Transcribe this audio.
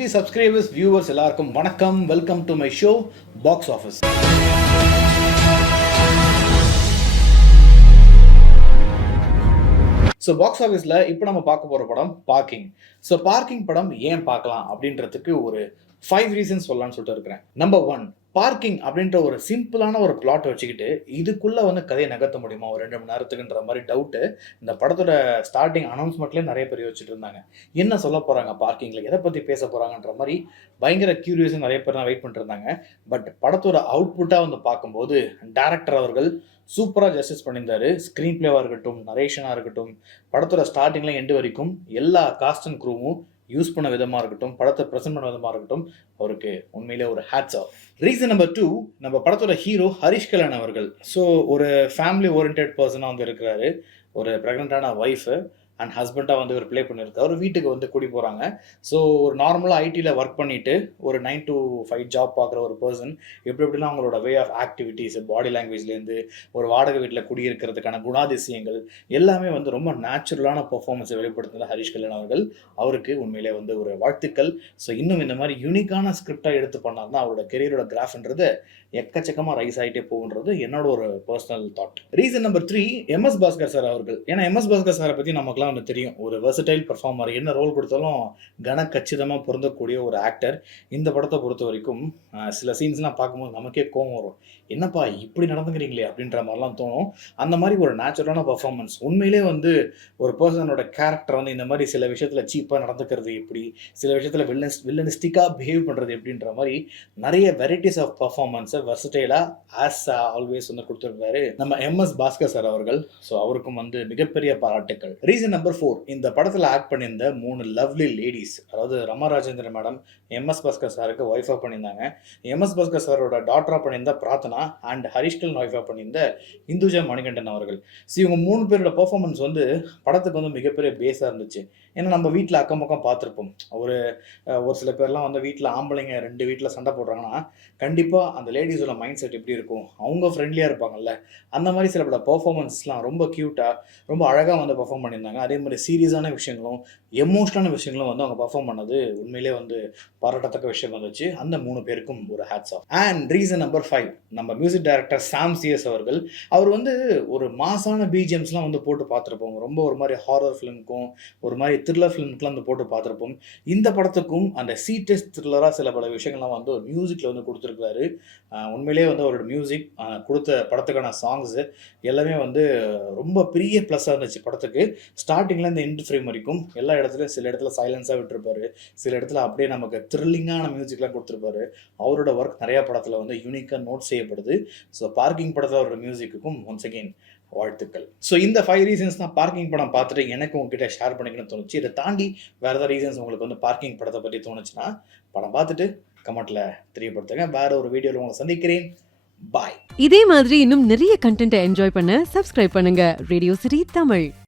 City subscribers, viewers எல்லாருக்கும் வணக்கம். Welcome to my show box office. So box ஆஃபீஸில் இப்போ நம்ம பார்க்க போகிற படம் பார்க்கிங். ஸோ பார்க்கிங் படம் ஏன் பார்க்கலாம் அப்படின்றதுக்கு ஒரு 5 ரீசன்ஸ் சொல்லலாம்னு சொல்லிட்டு இருக்கிறேன். நம்பர் 1, பார்க்கிங் அப்படின்ற ஒரு சிம்பிளான ஒரு பிளாட் வச்சுக்கிட்டு இதுக்குள்ளே வந்து கதையை நகர்த்த முடியுமா ஒரு 2 மணி நேரத்துக்குன்ற மாதிரி டவுட்டு இந்த படத்தோட ஸ்டார்டிங் அனௌன்ஸ்மெண்ட்லேயே நிறைய பேர் யோசிச்சுட்டு இருந்தாங்க. என்ன சொல்ல போகிறாங்க பார்க்கிங்கில், எதை பற்றி பேச போகிறாங்கன்ற மாதிரி பயங்கர க்யூரியஸாக நிறைய பேர் தான் வெயிட் பண்ணிட்டு இருந்தாங்க. பட் படத்தோட அவுட்புட்டாக வந்து பார்க்கும்போது டைரக்டர் அவர்கள் சூப்பராக ஜஸ்டிஸ் பண்ணியிருந்தாரு. ஸ்க்ரீன் பிளேவாக இருக்கட்டும், நரேஷனாக இருக்கட்டும், படத்தோட ஸ்டார்டிங்கில் எண்டு வரைக்கும் எல்லா காஸ்ட் அண்ட் க்ரூவும் யூஸ் பண்ண விதமாக இருக்கட்டும், படத்தை ப்ரெசென்ட் பண்ண விதமாக இருக்கட்டும், அவருக்கு உண்மையிலே ஒரு ஹேட்ஸ் ஆஃப். ரீசன் நம்பர் 2, நம்ம படத்தோட ஹீரோ ஹரிஷ் கல்யாண் அவர்கள். ஸோ ஒரு ஃபேமிலி ஓரியன்டட் பர்சனாக வந்து இருக்கிறாரு. ஒரு ப்ரெக்னென்ட்டான ஒய்ஃபு அண்ட் ஹஸ்பண்டாக வந்து இவர் ப்ளே பண்ணியிருக்காரு. ஒரு வீட்டுக்கு வந்து கூடி போகிறாங்க. ஸோ ஒரு நார்மலாக ஐடியில் ஒர்க் பண்ணிவிட்டு ஒரு 9 to 5 ஜாப் பார்க்குற ஒரு பர்சன் எப்படிலாம் அவங்களோட வே ஆஃப் ஆக்டிவிட்டீஸ், பாடி லாங்குவேஜ்லேருந்து ஒரு வாடகை வீட்டில் குடியிருக்கிறதுக்கான குணாதிசயங்கள் எல்லாமே வந்து ரொம்ப நேச்சுரலான பெர்ஃபார்மன்ஸை வெளிப்படுத்துனது ஹரிஷ் கல்யாண் அவர்கள். அவருக்கு உண்மையிலே வந்து ஒரு வாழ்த்துக்கள். ஸோ இன்னும் இந்த மாதிரி யூனிக்கான ஸ்கிரிப்டாக எடுத்து பண்ணார்னா அவரோட கெரியரோட கிராஃப்ன்றது எக்கச்சக்கமாக ரைஸ் ஆகிட்டே போகுன்றது என்னோட ஒரு personal thought. Reason number 3, MS Bhaskar sir அவர்கள். ஏன்னா எம்எஸ் பாஸ்கர் சாரை பற்றி நமக்குலாம் வந்து தெரியும். ஒரு வெர்சடைல் பர்ஃபார்மர், என்ன ரோல் கொடுத்தாலும் கச்சிதமாக பொருந்தக்கூடிய ஒரு ஆக்டர். இந்த படத்தை பொறுத்த வரைக்கும் சில சீன்ஸ்லாம் பார்க்கும்போது நமக்கே கோவம் வரும். என்னப்பா இப்படி நடந்துக்கிறீங்களே அப்படின்ற மாதிரிலாம் தோணும். அந்த மாதிரி ஒரு நேச்சுரலான பர்ஃபார்மன்ஸ். உண்மையிலே வந்து ஒரு பர்சனோட கேரக்டர் வந்து இந்த மாதிரி சில விஷயத்தில் சீப்பாக நடந்துக்கிறது எப்படி, சில விஷயத்தில் வில்லனிஸ்டிக்காக பிஹேவ் பண்ணுறது எப்படின்ற மாதிரி நிறைய வெரைட்டிஸ் ஆஃப் பர்ஃபார்மன்ஸை வெர்சடைலாக ஆஸ் ஆல்வேஸ் வந்து கொடுத்துருக்காரு நம்ம எம்எஸ் பாஸ்கர் சார் அவர்கள். ஸோ அவருக்கும் வந்து மிகப்பெரிய பாராட்டுக்கள். ரீசன் நம்பர் 4, இந்த படத்தில் ஆக்ட் பண்ணியிருந்த 3 லவ்லி லேடிஸ், அதாவது ரமா ராஜேந்திரன் மேடம் எம்எஸ் பாஸ்கர் சாருக்கு ஒய்ஃபாக பண்ணியிருந்தாங்க. எம்எஸ் பாஸ்கர் சாரோட டாக்டராக பண்ணியிருந்த பிரார்த்தனா அண்ட் ஹரிஷ் கல்யாண் ஒய்ஃபாக பண்ணியிருந்த இந்துஜா மணிகண்டன் அவர்கள். ஸோ இவங்க 3 பேரோட பர்ஃபார்மன்ஸ் வந்து படத்துக்கு வந்து மிகப்பெரிய பேஸாக இருந்துச்சு. ஏன்னா நம்ம வீட்டில் அக்கம் பக்கம் பார்த்துருப்போம். ஒரு சில பேர்லாம் வந்து வீட்டில் ஆம்பளைங்க 2 வீட்டில் சண்டை போடுறாங்கன்னா கண்டிப்பாக அந்த லேடிஸோட மைண்ட் செட் எப்படி இருக்கும், அவங்க ஃப்ரெண்ட்லியாக இருப்பாங்கல்ல, அந்த மாதிரி சில பல பர்ஃபார்மன்ஸ்லாம் ரொம்ப க்யூட்டாக ரொம்ப அழகாக வந்து பர்ஃபார்ம் பண்ணியிருந்தாங்க. அதே மாதிரி சீரியஸான விஷயங்களும் எமோஷனலான விஷயங்களும் வந்து அவங்க பர்ஃபார்ம் பண்ணது உண்மையிலே வந்து பாராட்டத்தக்க விஷயம் வந்துச்சு. அந்த 3 பேருக்கும் ஒரு hats off. And reason number 5, நம்ம மியூசிக் டைரக்டர் சாம் சிஎஸ் அவர்கள். அவர் வந்து ஒரு மாசான பிஜிஎம்ஸ்லாம் வந்து போட்டு பார்த்துருப்போம். ரொம்ப ஒரு மாதிரி ஹாரர் ஃபிலிமுக்கும் ஒரு மாதிரி த்ரில்லர் ஃபிலிமுக்குலாம் வந்து போட்டு பார்த்துருப்போம். இந்த படத்துக்கும் அந்த சீரியஸ் த்ரில்லராக சில பல விஷயங்கள்லாம் வந்து ஒரு மியூசிக்கில் வந்து கொடுத்துருக்காரு. உண்மையிலே வந்து அவரோட மியூசிக் கொடுத்த படத்துக்கான சாங்ஸு எல்லாமே வந்து ரொம்ப பெரிய ப்ளஸ்ஸாக இருந்துச்சு படத்துக்கு. ஸ்டார்டிங்கில் இந்த எண்ட் ஃப்ரேம் வரைக்கும் எல்லா இடத்துலையும் சில இடத்துல சைலன்ஸாக விட்டுருப்பாரு, சில இடத்துல அப்படியே நமக்கு த்ரில்லிங்கான மியூசிக்லாம் கொடுத்துருப்பாரு. அவரோட ஒர்க் நிறையா படத்தில் வந்து யூனிக்காக நோட் செய்யப்படுது. ஸோ பார்க்கிங் படத்தில் அவரோட மியூசிக்குக்கும் ஒன்ஸ் அகெயின் வாழ்த்துக்கள். ஸோ இந்த 5 ரீசன்ஸ் தான் பார்க்கிங் படம் பார்த்துட்டு எனக்கு உங்ககிட்ட ஷேர் பண்ணிக்கணும்னு தோணுச்சு. இதை தாண்டி வேறு ஏதாவது ரீசன்ஸ் உங்களுக்கு வந்து பார்க்கிங் படத்தை பற்றி தோணுச்சுன்னா படம் பார்த்துட்டு கமெண்ட்டில் தெரியப்படுத்துங்க. வேற ஒரு வீடியோவில் உங்களை சந்திக்கிறேன். பாய். இதே மாதிரி இன்னும் நிறைய கண்டென்ட்டை என்ஜாய் பண்ண சப்ஸ்கிரைப் பண்ணுங்க ரேடியோ சிட்டி தமிழ்.